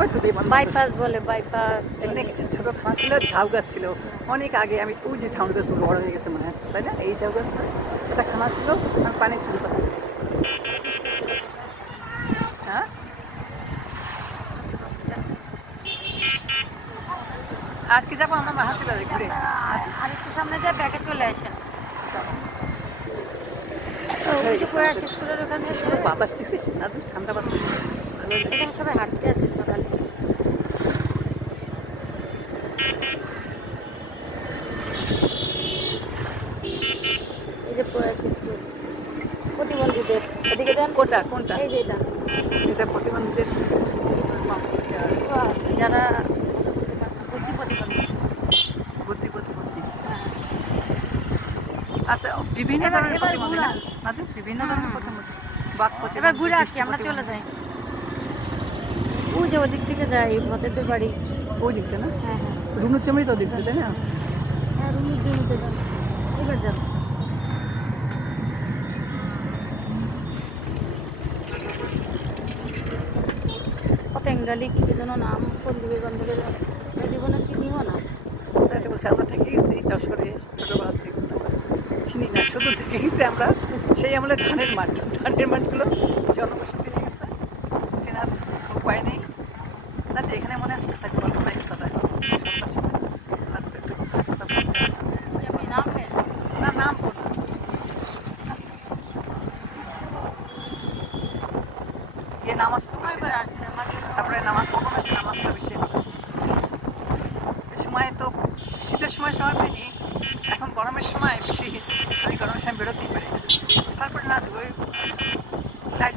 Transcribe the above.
ওই তো বাইপাস বলে, বাইপাস। এমনি ছোটো খাওয়া ছিল, ঝাউ গাছ ছিল অনেক আগে। আমি ওই যে ঝাউ গাছ বড় হয়ে গেছে মনে হচ্ছে, তাই না? এই ঝাউ গাছ একটা খানা ছিল আর পানি ছিল। হ্যাঁ, আর কি যাবো আমরা মাহাতিবাড়ি ঘুরে। আর একটু সামনে যায় ব্যাকে চলে আসেন। হয়ে গেছে আমাদের। স্কুলের ওখানে সুন্দর বাতাস দেখছিস না? ঠান্ডা বাতাস, ভালো এখানে লাগছে। সবাই হাঁটতে আসে সকালে। এই যে প্রয়াস স্কুল, প্রতিবন্ধীদের এদিকে দেন। কোনটা কোনটা? এই যে এটা, এটা প্রতিবন্ধীদের যারা বুদ্ধি প্রতিবন্ধী। বুদ্ধি প্রতিবন্ধী। হ্যাঁ। আচ্ছা, বিভিন্ন এবার- ধরনের এবার প্রতিবন্ধী না? ঘুরান। আচ্ছা, বিভিন্ন হুম, ধরনের হুম, প্রতিবন্ধী, বাক এবার প্রতিবন্ধী, ঘুরে আসি, দৃষ্টি আমরা চলে প্রতিবন্ধী। যাই। ওই যে ওদিক থেকে যাই, ভদ্রদের বাড়ি। ওই দিকটা না? হ্যাঁ হ্যাঁ রুনুর জমি তো দিকটা, তাই না? হ্যাঁ, রুমির জমিতে যান, এবার যান। পতেঙ্গালি কি যেন নাম, কোন দিকে গন্ধকে জীবনে চিনিও না। তাই বলছে আমরা থেকে গেছি যশোরে ছোটোবেলা থেকে, চিনি না, শুধু থেকে গেছি আমরা সেই আমলে ধানের মাঠ, ধানের মাঠগুলো জনবসতি হয়ে গেছে, চেনার উপায় নেই। না যে এখানে মনে আসছে তাই বলবো না, কথা আপনি নামবেন? না, নাম বলবো না। গিয়ে নামাজ পড়বো, কয়বার আসছে আমাদের? তারপরে নামাজ পড়বো না, সে নামাজ পড়বে সে সময় তো শীতের সময় পাইনি, এখন গরমের সময় বেশি। আমি গরমের সময় বেরোতেই পারি, তারপরে না ওই লাইট